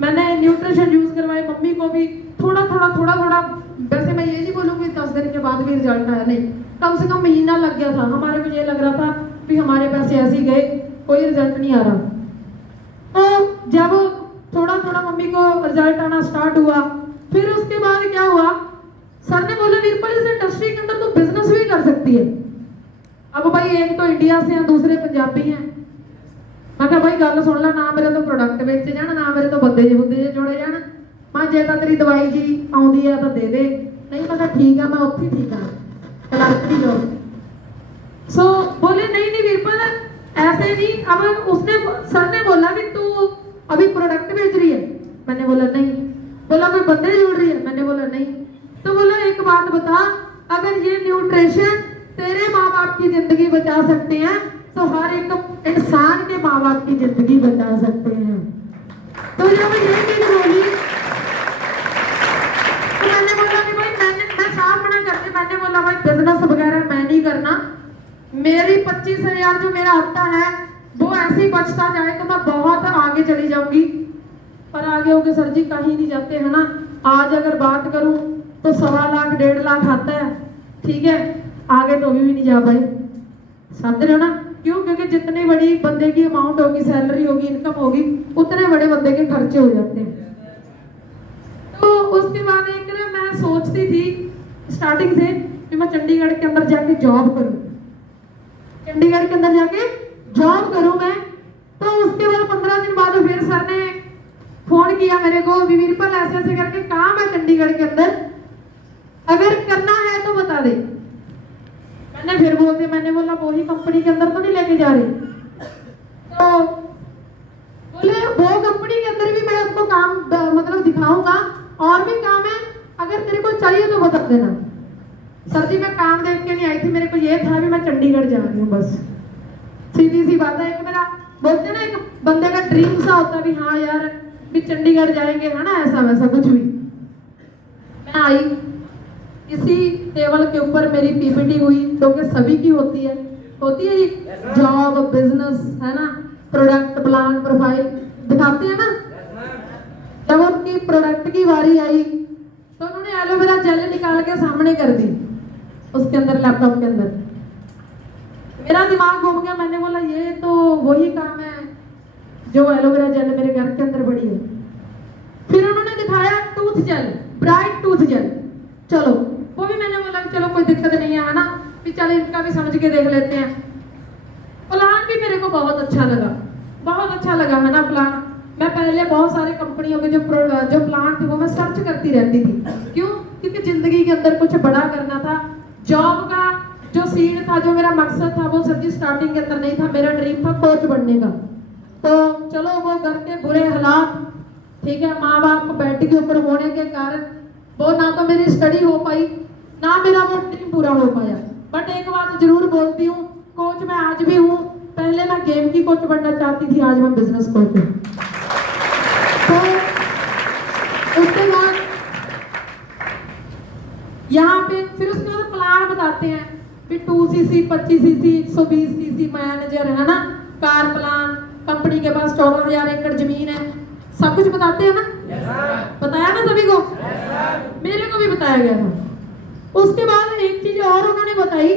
मैंने न्यूट्रिशन यूज करवाए, मम्मी को भी थोड़ा थोड़ा, वैसे मैं ये नहीं बोलूंगी 10 दिन के बाद भी रिजल्ट आया, नहीं, कम से कम महीना लग गया था। हमारे को ये लग रहा था कि हमारे पैसे ऐसे ही गए, कोई रिजल्ट नहीं आ रहा। तो जब थोड़ा मम्मी को रिजल्ट आना स्टार्ट हुआ, फिर उसके बाद क्या हुआ, सर ने बोला वीरपल इस इंडस्ट्री के अंदर तो बिजनेस भी कर सकती है। अब भाई एक तो इंडिया से हैं, दूसरे पंजाबी हैं। मैं कहा भाई गल सुन ला, ना मेरे तो प्रोडक्ट बेचे जान, ना मेरे तो बंदे जे जोड़े जान। मैं जे तां तेरी दवाई जी आउंदी है तो दे दे, नहीं मैं कहा ठीक है, मैं उत्थे ठीक है क्लर्क की जॉब। सो बोले नहीं वीरपल ऐसे नहीं। अब उसने सर ने बोला कि तू अभी प्रोडक्ट बेच रही है, मैंने बोला नहीं। बोला कोई बंदे जोड़ रही है, मैंने बोला नहीं। तो बोला एक बात बता, अगर ये न्यूट्रिशन तेरे माँ बाप की जिंदगी बचा सकते हैं तो हर एक इंसान के माँ बाप की जिंदगी बचा सकते हैं। तो जब ये चीज बोली तो मैंने बोला कि भाई मैं साफ मना करती, मैंने बोला भाई बिजनेस वगैरह मैं नहीं करना, मेरी 25,000 जो मेरा हफ्ता है वो ऐसे ही बचता जाए तो मैं बहुत आगे चली जाऊंगी। पर आगे होके सर जी कहीं नहीं जाते है ना। आज अगर बात करूं तो 1.25 लाख 1.5 लाख आता है, ठीक है, आगे तो भी नहीं जा पाए, समझ रहे हो ना। क्यों? क्योंकि जितनी बड़ी बंदे की अमाउंट होगी, सैलरी होगी, इनकम होगी, उतने बड़े बंदे के खर्चे हो जाते हैं। तो उसके बाद एक ना मैं सोचती थी स्टार्टिंग से कि मैं चंडीगढ़ के अंदर जाके जॉब करूं, चंडीगढ़ के अंदर जाके जॉब करूं मैं। तो उसके बाद 15 दिन बाद फिर सर ने फोन किया मेरे को, वीरपल ऐसे ऐसे करके काम है चंडीगढ़ के अंदर, अगर करना है तो बता दे। मैंने फिर बोल दिया, मैंने बोला वही कंपनी के अंदर तो नहीं लेके जा रही। तो बोले वो कंपनी के अंदर भी मैं आपको काम मतलब दिखाऊंगा, और भी काम है, अगर तेरे को चाहिए तो बता देना। सर जी मैं काम देख के नहीं आई थी, मेरे को ये था भी मैं चंडीगढ़ जा रही हूँ, बस सीधी सी बात है। एक मेरा बोलते ना एक बंदे का ड्रीम सा होता है भी हाँ यार भी चंडीगढ़ जाएंगे, है ना, ऐसा वैसा कुछ भी। मैं आई, इसी टेबल के ऊपर मेरी पीपीटी हुई, जो कि सभी की होती है ये जॉब, बिजनेस, है ना, प्रोडक्ट प्लान, प्रोफाइल दिखाते हैं ना। जब उनकी प्रोडक्ट की बारी आई तो उन्होंने एलोवेरा जेल निकाल के सामने कर दी उसके अंदर, लैपटॉप के अंदर। मेरा दिमाग घूम गया, मैंने बोला ये तो वही काम है जो एलोवेरा जेल मेरे घर के अंदर पड़ी है। फिर उन्होंने दिखाया tooth gel, bright tooth gel, चलो वो भी मैंने बोला चलो कोई दिक्कत नहीं है ना, भी चलो इनका भी समझ के देख लेते हैं। प्लान भी मेरे को बहुत अच्छा लगा है ना प्लान। मैं पहले बहुत सारे कंपनियों के जो प्लान थे वो मैं सर्च करती रहती थी। क्यों? क्योंकि जिंदगी के अंदर कुछ बड़ा करना था। जॉब का जो सीन था, जो मेरा मकसद था, वो सच्ची स्टार्टिंग के अंदर नहीं था। मेरा ड्रीम था कोच बनने का। तो चलो वो घर के बुरे हालात, ठीक है, माँ बाप को बेड के ऊपर होने के कारण वो ना तो मेरी स्टडी हो पाई, ना मेरा वो ड्रीम पूरा हो पाया। बट एक बात जरूर बोलती हूँ, कोच मैं आज भी हूँ। पहले मैं गेम की कोच बनना चाहती थी, आज मैं बिजनेस कोच हूँ। तो उसके बाद यहाँ पे फिर उसके बाद प्लान बताते हैं कि 2cc 25cc 120cc मैनेजर, है ना, कार प्लान, कंपनी के पास 14,000 एकड़ जमीन है, सब कुछ बताते हैं ना। बताया ना सभी को, मेरे को भी बताया गया था। उसके बाद एक चीज और उन्होंने बताई,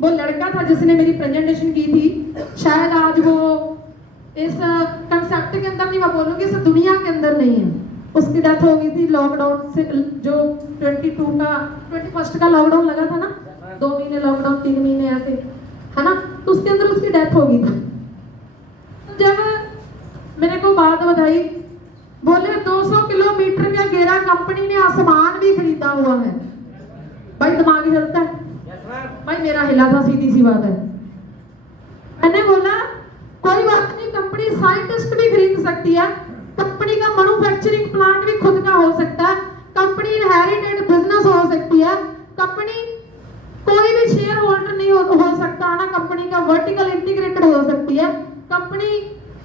वो लड़का था जिसने मेरी प्रेजेंटेशन की थी, शायद आज वो इस कंसेप्ट के अंदर नहीं, मैं बोलूंगी इस दुनिया के अंदर नहीं है। उसकी डेथ हो गई थी लॉकडाउन से, जो 21 का लॉकडाउन लगा था ना, 2 महीने लॉकडाउन, 3 महीने ऐसे, है ना, तो उसके अंदर उसकी डेथ हो गई थी। तो जब मेरे को बात बताई, बोले 200 किलोमीटर का घेरा कंपनी ने आसमान भी खरीदा हुआ है। भाई दिमाग ही चलता है। भाई मेरा हिला था, सीधी सी बात है। मैंने बोला कोई बात नहीं, कंपनी साइंटिस्ट भी खरीद सकती है, कंपनी का मैन्युफैक्चरिंग प्लांट भी खुद का हो सकता है, कंपनी इनहेरिटेड बिजनेस हो सकती है, कंपनी कोई भी शेयर होल्डर नहीं हो सकता ना, कंपनी का वर्टिकल इंटीग्रेटेड हो सकती है, कंपनी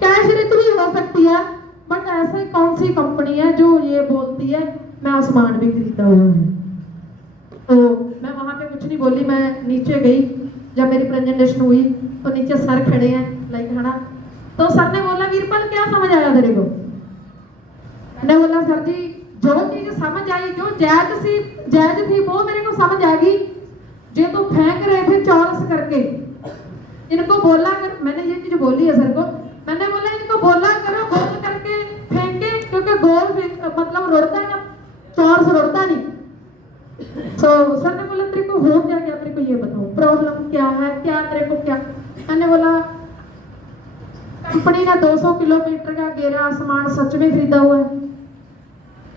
कैश रिच भी हो सकती है। बट ऐसे कौन सी कंपनी है जो ये बोलती है मैं आसमान भी खरीदा हुआ है? तो मैं वहां पे कुछ नहीं बोली, मैं नीचे गई। जब मेरी प्रेजेंटेशन हुई तो नीचे सर खड़े हैं लाइक है ना, तो सर ने बोला वीरपाल क्या समझ आया तेरे को? मैंने बोला सर जी जो चीज समझ आई, जो जायज थी वो मेरे को समझ आ गई। जो तो फेंक रहे थे चौरस करके, इनको बोला कर, मैंने ये चीज बोली है सर को, मैंने बोला इनको बोला करो गोल करके फेंके, क्योंकि गोल मतलब रोड़ता है ना, चौरस रोड़ता नहीं। तो सर ने बोला तेरे को हो क्या क्या, तेरे को ये बताओ प्रॉब्लम क्या है, क्या तेरे को क्या? मैंने बोला कंपनी ने 200 किलोमीटर का घेरा आसमान सच में खरीदा हुआ है।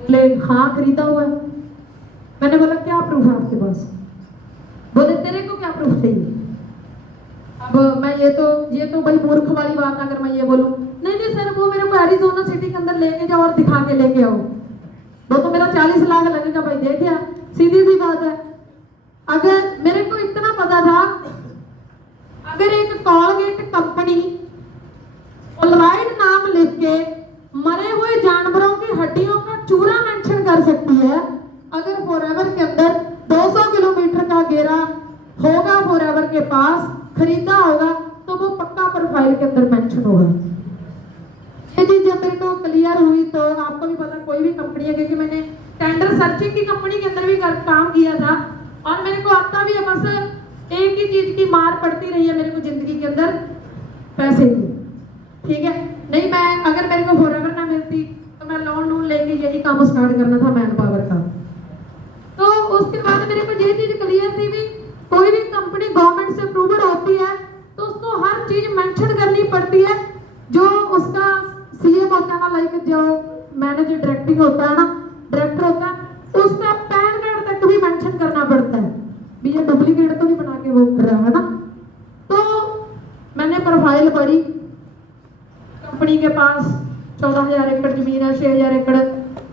बोले हाँ खरीदा हुआ है। मैंने बोला क्या प्रूफ है आपके पास? बोले तेरे को क्या प्रूफ चाहिए? अब मैं ये तो भाई मूर्ख वाली बात, अगर मैं ये बोलूं नहीं सर वो मेरे को एरिज़ोना सिटी के अंदर लेके जाओ और दिखा के लेके आओ, वो तो मेरा 40 लाख लगेगा भाई, देख यार सीधी सी बात है। अगर मेरे को इतना पता था, अगर एक कॉलगेट कंपनी पोलराइड नाम लिख के मरे हुए जानवरों की हड्डियों का चूरा मेंशन कर सकती है, अगर फॉरएवर के अंदर 200 किलोमीटर का घेरा होगा, फॉरएवर के पास खरीदा होगा, तो वो पक्का प्रोफाइल के अंदर मेंशन होगा। ये चीज जब मेरे को क्लियर हुई तो आपको भी पता कोई भी कंपनी है, क्योंकि मैंने टेंडर सर्चिंग की कंपनी के अंदर भी काम किया था और मेरे को आता भी है, बस एक ही चीज की मार पड़ती रही है मेरे को जिंदगी के अंदर, पैसे की। ठीक है, नहीं मैं अगर मेरे को फॉरएवर ना मिलती तो मैं लोन लेके यही काम स्टार्ट करना था मैन पावर का। तो उसके बाद मेरे को ये चीज क्लियर थी भी कोई भी कंपनी गवर्नमेंट से अप्रूवल होती है तो उसको हर चीज मेंशन करनी पड़ती है, जो उसका सीएम होता है ना, लाइक जो मैनेजर डायरेक्टिंग होता है ना, डायरेक्टर होता है, उसका पैन कार्ड तक भी मेंशन करना पड़ता है भी ये डुप्लीकेट तो नहीं बना के वो कर रहा है ना। तो मैंने प्रोफाइल पढ़ी, कंपनी के पास 14,000 एकड़ जमीन है, 6,000 एकड़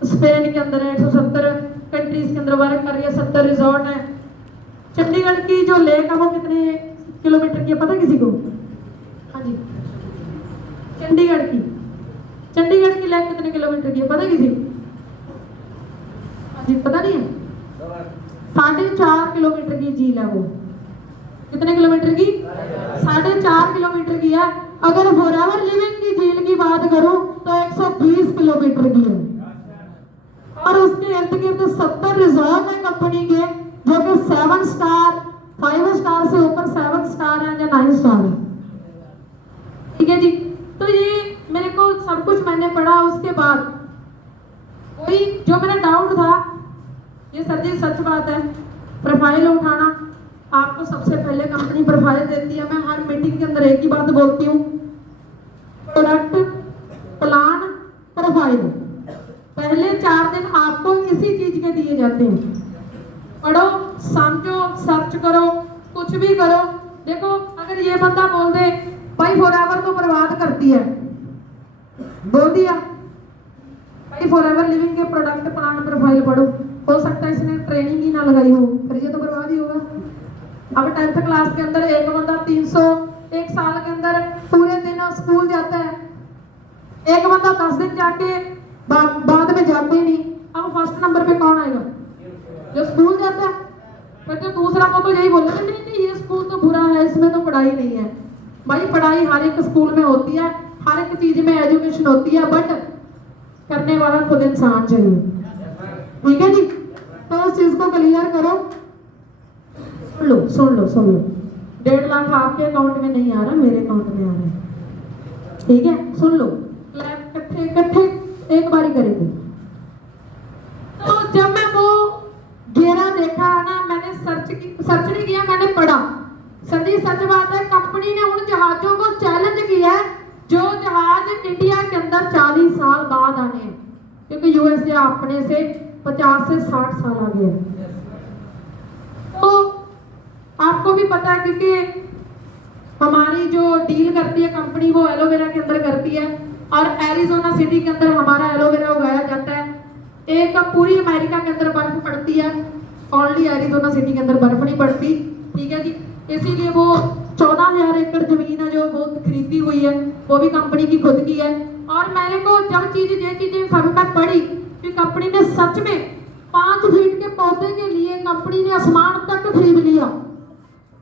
स्पेन के अंदर है, 170 कंट्रीज के अंदर वर्क कर रही है, 70 रिजॉर्ट है। चंडीगढ़ की जो लेक है वो कितने किलोमीटर की है पता किसी को? हाँ जी, चंडीगढ़ की लेक कितने किलोमीटर की है पता किसी को? हाँ जी, पता नहीं है। 4.5 किलोमीटर की झील है वो। कितने किलोमीटर की? 4.5 किलोमीटर की है। अगर फॉरएवर लिविंग की झील की बात करूं तो 120 किलोमीटर की है और उसके इर्द गिर्द 70 रिजॉर्ट है कंपनी के, जो कि 7 स्टार 5 स्टार से ऊपर 7 स्टार है या 9 स्टार है। ठीक है जी, तो ये मेरे को सब कुछ मैंने पढ़ा। उसके बाद वही जो मेरा डाउट था, ये सर जी सच बात है, प्रोफाइल उठाना आपको सबसे पहले कंपनी प्रोफाइल देती है। मैं हर मीटिंग के अंदर एक ही बात बोलती हूँ, प्रोडक्ट प्लान प्रोफाइल, पहले 4 दिन आपको इसी चीज के दिए जाते हैं। पढ़ो, समझो, सर्च करो, कुछ भी करो। देखो अगर ये बंदा बोल दे भाई फॉरएवर तो बर्बाद करती है, बोल दिया भाई फॉरएवर लिविंग के प्रोडक्ट प्लान प्रोफाइल पढ़ो, हो सकता है इसने ट्रेनिंग ही ना लगाई हो, फिर ये तो बर्बाद ही होगा। अब 10th क्लास के अंदर एक बंदा 300 एक साल के अंदर पूरे दिन स्कूल जाता है, एक बंदा 10 दिन जाके बाद में जाता ही नहीं। अब फर्स्ट नंबर पे कौन आएगा? जो स्कूल जाता है। फिर जो दूसरा वो तो यही बोलेगा नहीं ये स्कूल तो बुरा है, इसमें तो पढ़ाई नहीं है। भाई पढ़ाई हर एक स्कूल में होती है, हर एक चीज में एजुकेशन होती है, बट करने वाला खुद इंसान चाहिए। ठीक है जी, तो उस चीज को क्लियर करो। सुन लो 1.5 लाख आपके अकाउंट में नहीं आ रहा, मेरे अकाउंट में आ रहा है। ठीक है, सुन लो, इकट्ठे एक बारी करेंगे। तो जब मैं वो घेरा देखा ना, मैंने सर्च नहीं किया, मैंने पढ़ा। सर जी सच बात है, कंपनी ने उन जहाजों को चैलेंज किया है जो जहाज इंडिया के अंदर 40 साल बाद आने हैं, क्योंकि यूएसए अपने से 50 से 60 साल आगे है। तो आपको भी पता है, क्योंकि हमारी जो डील करती है कंपनी वो एलोवेरा के अंदर करती है, और एरिजोना सिटी के अंदर हमारा एलोवेरा उगाया जाता है। एक पूरी अमेरिका के अंदर बर्फ पड़ती है, ओनली एरिजोना सिटी के अंदर बर्फ नहीं पड़ती, ठीक है जी। इसीलिए वो 14,000 एकड़ जमीन है जो वो खरीदी हुई है, वो भी कंपनी की खुद की है। और मैंने को जब ये चीजें सब मैं पढ़ी कि कंपनी ने सच में 5 फीट के पौधे के लिए कंपनी ने आसमान तक खरीद लिया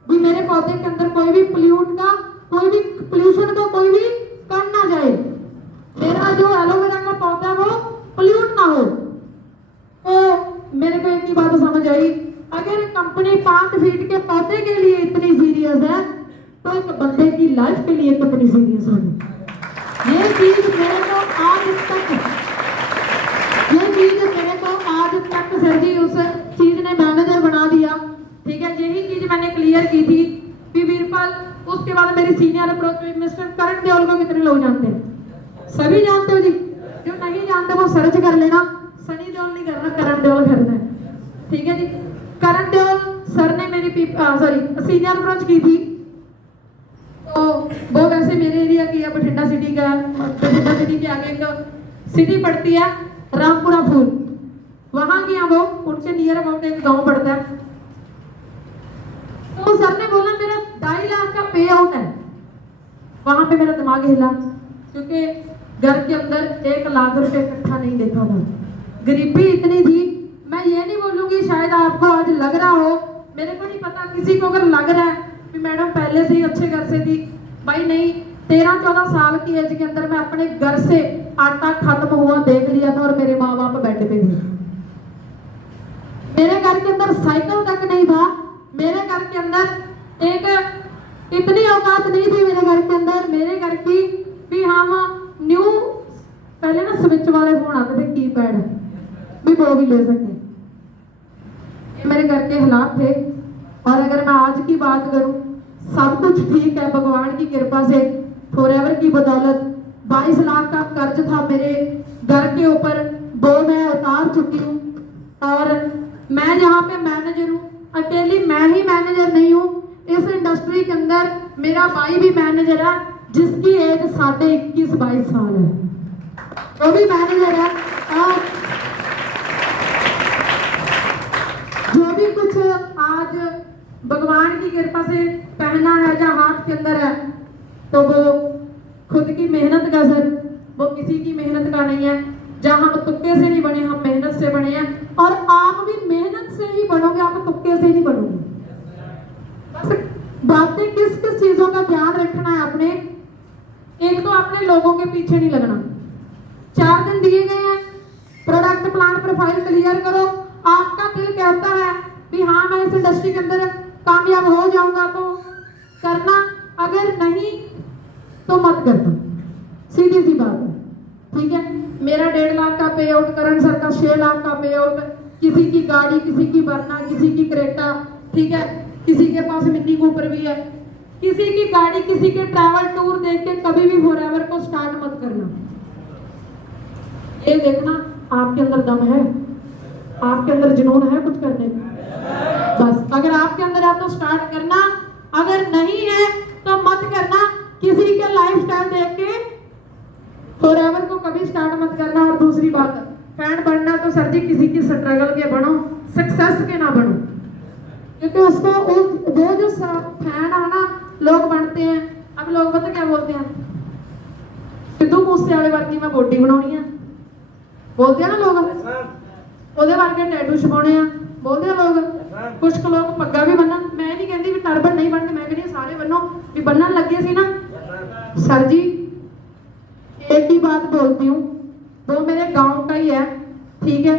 भी मेरे पौधे के अंदर कोई भी पोल्यूशन का कोई भी कण ना जाए, मेरा जो एलोवेरा का पौधा है वो पोल्यूट ना हो। तो मेरे को एक ही बात समझ आई, अगर कंपनी 5 फीट के पौधे के लिए इतनी सीरियस है तो एक बंदे की लाइफ के लिए कितनी सीरियस होगी। ये चीज मेरे को आज तक सर जी उस चीज ने मैनेजर बना दिया, ठीक है। यही चीज मैंने क्लियर की थी कि वीरपाल। उसके बाद मेरी सीनियर अप्रोच में मिस्टर करण देओल को कितने लोग जानते हैं? सभी जानते हो जी। जो नहीं जानते वो सर्च कर लेना, सनी देओल नहीं करना, करण देओल करना है, ठीक है जी। करण देओल सर ने मेरी सीनियर अप्रोच की थी, तो वो वैसे मेरे एरिया की है, बठिंडा सिटी का है। बठिंडा सिटी के आगे एक सिटी पड़ती है रामपुरा फूल, वहां गया वो, उनके नियर अबाउट एक गांव पड़ता है। तो सर ने बोला मेरा 2.5 लाख का पे आउट है। वहां पे मेरा दिमाग हिला, क्योंकि घर के अंदर 1 लाख रुपए इकट्ठा नहीं देखा था, गरीबी इतनी थी। मैं ये नहीं बोलूंगी शायद आपको आज लग रहा हो, मेरे को नहीं पता, किसी को अगर लग रहा है कि मैडम पहले से ही अच्छे घर से थी, भाई नहीं, 13-14 साल की एज के अंदर मैं अपने घर से आटा खत्म हुआ देख लिया था और मेरे माँ बाप बेड पे थे। मेरे घर के अंदर साइकिल तक नहीं था, मेरे घर के अंदर एक इतनी औकात नहीं थी मेरे घर के अंदर, मेरे घर की भी हम न्यू पहले ना स्विच वाले फोन आते थे कीपैड, भी वो भी ले सके। ये मेरे घर के हालात थे। और अगर मैं आज की बात करूं, सब कुछ ठीक है भगवान की कृपा से, फॉरएवर की बदौलत। 22 लाख का कर्ज था मेरे घर के ऊपर, वो मैं उतार चुकी हूँ। और मैं यहाँ पे मैनेजर हूँ, अकेली मैं ही मैनेजर नहीं हूँ, इस इंडस्ट्री के अंदर मेरा भाई भी मैनेजर है जिसकी एज 21-22 साल है, वो भी मैनेजर है। और जो भी कुछ आज भगवान की कृपा से पहना है या हाथ के अंदर है, तो वो खुद की मेहनत का सर, वो किसी की मेहनत का नहीं है। जहाँ हम तुक्के से नहीं बने, हम मेहनत से बने हैं। और आप भी मेहनत से ही बनोगे, आप तुक्के से नहीं बनोगे। बस बातें किस किस चीजों का ध्यान रखना है आपने। एक तो आपने लोगों के पीछे नहीं लगना। 4 दिन दिए गए हैं, प्रोडक्ट प्लान प्रोफाइल क्लियर करो। आपका दिल कहता है कि हाँ मैं इस इंडस्ट्री के अंदर कामयाब हो जाऊंगा तो करना, अगर नहीं तो मत करना, सीधी सी बात है, ठीक है। मेरा 1.5 लाख का पे आउट, करण सर का 6 लाख का पे आउट, किसी की गाड़ी, किसी की वरना, किसी की क्रेटा, ठीक है, किसी के पास मिनी कूपर भी है। किसी की गाड़ी, किसी के ट्रैवल टूर देख के कभी भी फॉरएवर को स्टार्ट मत करना। ये देखना आपके अंदर दम है, आपके अंदर जुनून है कुछ करने का। बस अगर आपके अंदर है तो स्टार्ट करना, अगर नहीं है तो मत करना। किसी के लाइफस्टाइल देख के फॉरएवर को कभी स्टार्ट मत करना। और दूसरी बात, फैन बनना तो सर जी किसी की स्ट्रगल के बनो, सक्सेस के ना बनो, क्योंकि उसको वो जो फैन है ना लोग बनते हैं। अब लोग पता क्या बोलते हैं, सिद्धू मूसेवाले वर्गी मैं बॉडी बनानी है, बोलते हैं ना लोग, ਉਹਦੇ ਵਰਗੇ ਟੈਟੂ ਛਪਾਉਣੇ ਆ, ਬੋਲਦੇ ਆ ਲੋग। ਕੁਝ ਕੁ ਲੋग ਪੱਗਾ भी बनना, मैं नहीं कहती भी टर्बन नहीं बनते, मैं कहती सारे बनो भी बनने लगे सी ना। सर जी एक ही बात बोलती हूँ, वो मेरे गांव का ही है, ठीक है,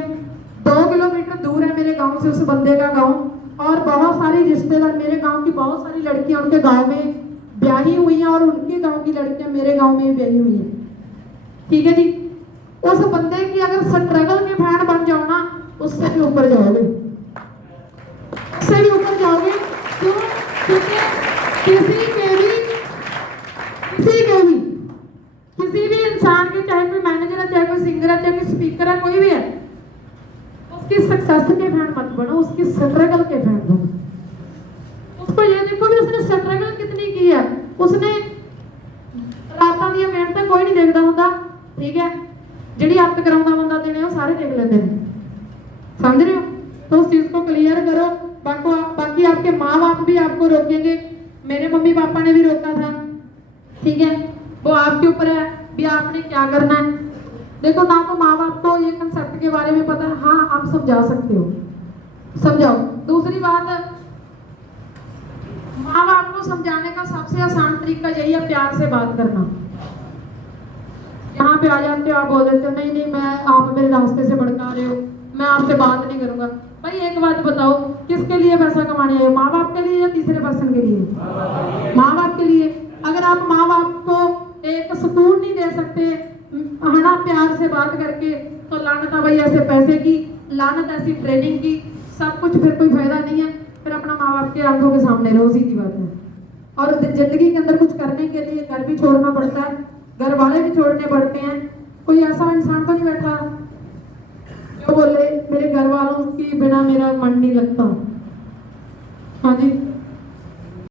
2 किलोमीटर दूर है मेरे गांव से उस बंदे का गांव। और बहुत सारी रिश्तेदार, मेरे गांव की बहुत सारी लड़कियां उनके गांव में ब्याही हुई हैं, और उनके गांव की लड़कियां मेरे गांव में ब्याही हुई हैं, ठीक है जी। उस बंदे की अगर स्ट्रगल के फैन बन जाओ ना, उससे भी ऊपर जाओगे, उससे भी ऊपर जाओगे। क्यों? क्योंकि किसी भी इंसान के, चाहे कोई मैनेजर है, चाहे कोई सिंगर है, चाहे कोई स्पीकर है, कोई भी है, उसकी सक्सेस के फैन मत बनो, उसकी स्ट्रगल के फैन बनो। उसको ये देखो भी उसने स्ट्रगल कितनी की है। ठीक है ਜਿਹੜੀ ਹੱਥ ਕਰਾਉਂਦਾ ਬੰਦਾ ਦੇਣੇ ਉਹ ਸਾਰੇ ਦੇਖ ਲੈਂਦੇ ਨੇ समझ रहे हो तो उस चीज को क्लियर करो बाकी आपके माँ बाप भी आपको रोकेंगे मेरे मम्मी पापा ने भी रोका था ठीक है वो आपके ऊपर है भी आपने क्या करना है देखो ना तो माँ बाप को ये कंसेप्ट के बारे में पता है हाँ आप समझा सकते हो समझाओ दूसरी बात माँ बाप को समझाने का सबसे आसान तरीका यही है प्यार से बात करना यहाँ पे आ जाते हो आप बोल देते हो नहीं मैं आप मेरे रास्ते से भड़का रहे हो मैं आपसे बात नहीं करूंगा भाई एक बात बताओ किसके लिए पैसा कमाने आए माँ बाप के लिए या तीसरे पर्सन के लिए माँ बाप के लिए अगर आप माँ बाप को एक सुकून नहीं दे सकते है ना प्यार से बात करके तो लानत भाई ऐसे पैसे की लानत ऐसी ट्रेनिंग की सब कुछ फिर कोई फायदा नहीं है फिर अपना माँ बाप के आंखों के सामने रहो सीधी बात है और जिंदगी के अंदर कुछ करने के लिए घर भी छोड़ना पड़ता है घर वाले भी छोड़ने पड़ते हैं कोई ऐसा इंसान तो नहीं बैठा जो बोले मेरे घर वालों के बिना मेरा मन नहीं लगता हाँ जी